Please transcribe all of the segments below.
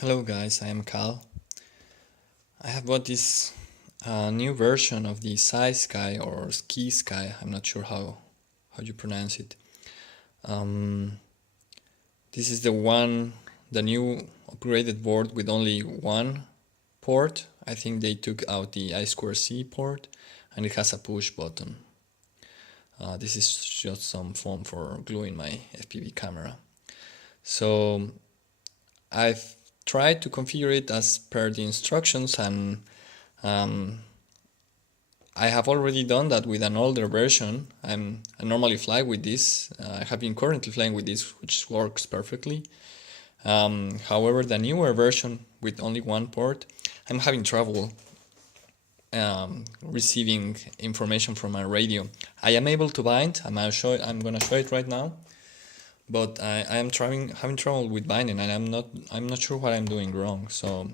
Hello guys, I am Cal. I have bought this new version of the Scisky or Scisky. I'm not sure how you pronounce it. This is the new upgraded board with only one port. I think they took out the I2C port, and it has a push button. This is just some foam for gluing my FPV camera. So I've tried to configure it as per the instructions, and I have already done that with an older version. I normally fly with this. I have been currently flying with this, which works perfectly. However, the newer version with only one port, I'm having trouble receiving information from my radio. I am able to bind. I'm going to show it right now. But I am having trouble with binding, and I'm not sure what I'm doing wrong. So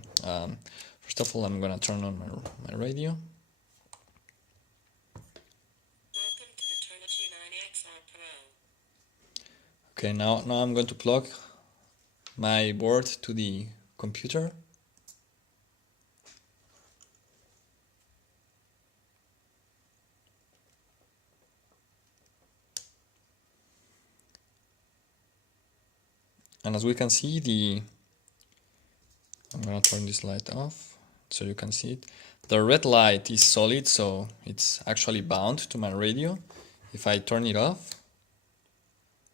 first of all, I'm gonna turn on my radio. Welcome to the Turnigy 9XR Pro. Okay, now I'm going to plug my board to the computer. And as we can see, I'm gonna turn this light off so you can see it. The red light is solid, so it's actually bound to my radio. If I turn it off,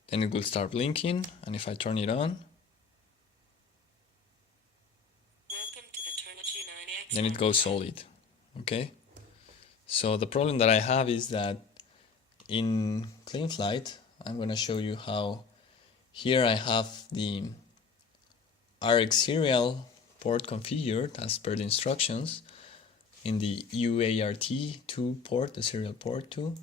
then it will start blinking, and if I turn it on, Welcome to the Turnigy 9XR then it goes solid. Okay, so the problem that I have is that in clean flight, I'm gonna show you how. Here I have the RXSERIAL port configured as per the instructions in the UART2 port, the serial port 2.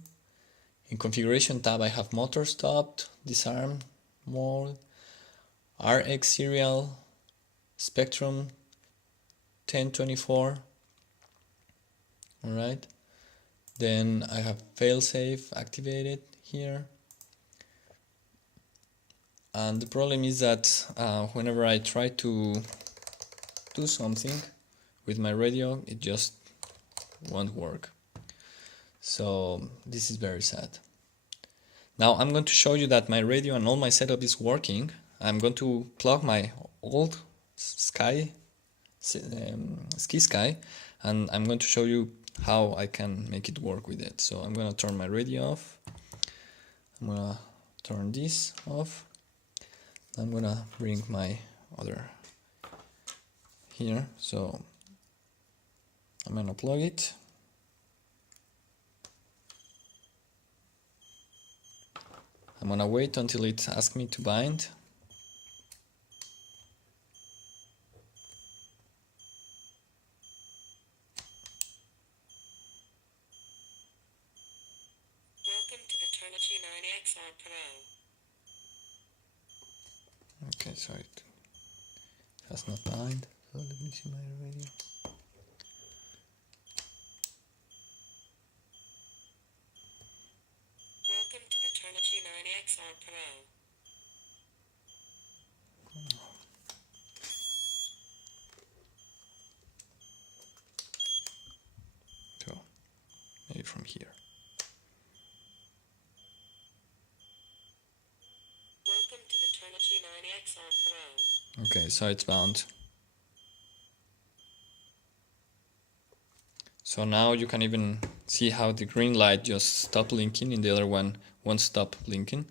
In configuration tab I have motor stopped, disarm mode, RXSERIAL, spectrum 1024. Alright, then I have failsafe activated here. And the problem is that whenever I try to do something with my radio, it just won't work. So this is very sad. Now I'm going to show you that my radio and all my setup is working. I'm going to plug my old Scisky, and I'm going to show you how I can make it work with it. So I'm going to turn my radio off. I'm going to turn this off. I'm gonna bring my other here, so I'm gonna plug it. I'm gonna wait until it asks me to bind. Welcome to the Turnigy 9XR Pro. Okay, so it has not bind. So let me see my radio. Welcome to the Turnigy 9XR Pro. So maybe from here. Welcome to the Turnigy 9XR Pro. Okay, so it's bound. So now you can even see how the green light just stopped blinking and the other one won't stop blinking.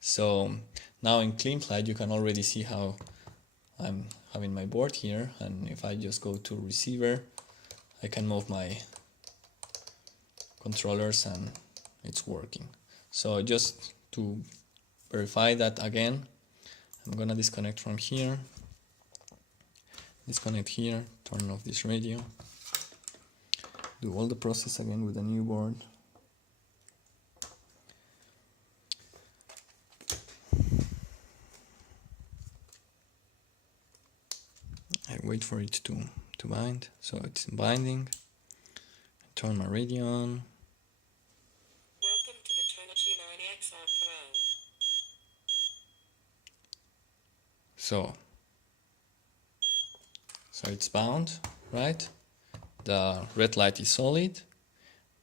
So now in clean flight you can already see how I'm having my board here, and if I just go to receiver, I can move my controllers and it's working. So just to verify that again, I'm gonna disconnect from here, disconnect here, turn off this radio, do all the process again with the new board. I wait for it to bind, so it's binding. I turn my radio on. Welcome to the Turnigy 9XR Pro. So So it's bound, right? The red light is solid,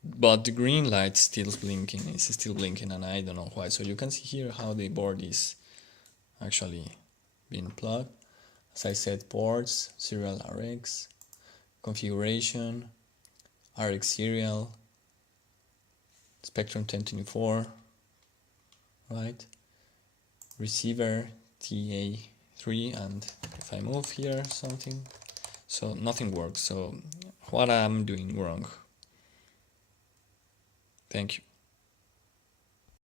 but the green light still blinking. It's still blinking, and I don't know why. So you can see here how the board is actually being plugged. As I said, ports, serial RX, configuration, RXSERIAL, Spectrum 1024, right? Receiver TAER, and if I move here something, so nothing works. So what I'm doing wrong? Thank you.